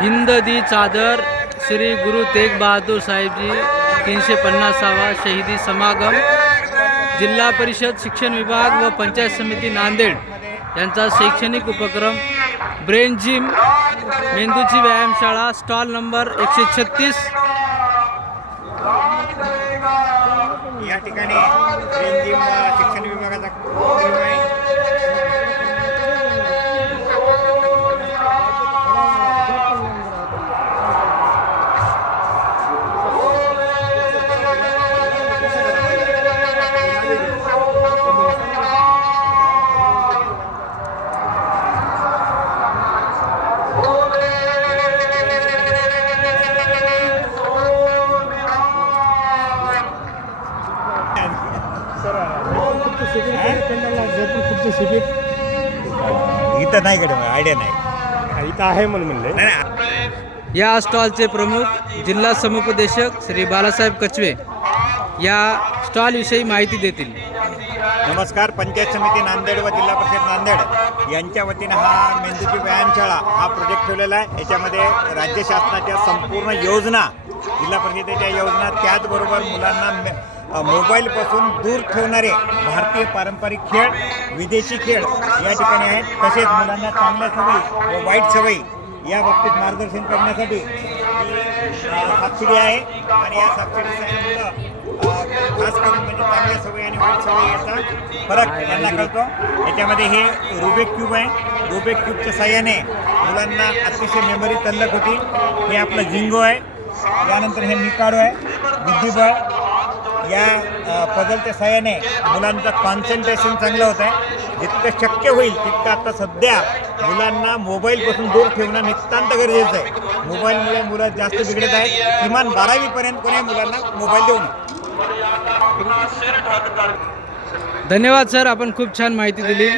हिंद दी चादर श्री गुरु तेग बहादूर साहेब जी 350वा शहीदी समागम जिल्हा परिषद शिक्षण विभाग व पंचायत समिती नांदेड यांचा शैक्षणिक उपक्रम ब्रेन जिम मेंदूची व्यायामशाळा स्टॉल नंबर 136 या ठिकाणी ब्रेन जिम शिक्षण विभागाचा उपक्रम आहे. इथं नाही कडे आयडिया नाही, इथं आहे म्हणले. या स्टॉलचे प्रमुख जिल्हा समुपदेशक श्री बालासाहेब कचवे या स्टॉल विषयी माहिती देतील. नमस्कार. पंचायत समिती नांदेड व जिल्हा परिषद नांदेड यांच्या वतीनं हा मेंदूची व्यायामशाळा हा प्रोजेक्ट ठेवलेला आहे. याच्यामध्ये राज्य शासनाच्या संपूर्ण योजना, जिल्हा परिषदेच्या योजना, त्याचबरोबर मुलांना मोबाईलपासून दूर ठेवणारे भारतीय पारंपरिक खेळ, विदेशी खेळ या ठिकाणी आहेत. तसेच मुलांना चांगल्या सवयी व वाईट सवयी या बाबतीत मार्गदर्शन करण्यासाठी सबसिडी आहे. आणि या सबसिडीसाठी खास करून म्हणजे चांगल्या सवयी आणि वाईट सवयी याचा फरक त्यांना कळतो. याच्यामध्ये हे रुबिक क्यूब आहे. रुबिक क्यूबच्या साह्याने मुलांना अतिशय मेमरी तल्लक होती. हे आपलं जिंगो आहे. यानंतर हे निकाडो आहे. बुद्धिबळ या पझलच्या साह्याने मुलांचं कॉन्सन्ट्रेशन चांगलं होत आहे. जितकं शक्य होईल तितकं आता सध्या मुलांना मोबाईलपासून दूर ठेवणं नितांत गरजेचं आहे. मोबाईलमुळे मुलं जास्त बिघडत आहेत. किमान 12वीपर्यंत कोणी मुलांना मोबाईल देऊ नये. धन्यवाद सर, आपण खूप छान माहिती दिली.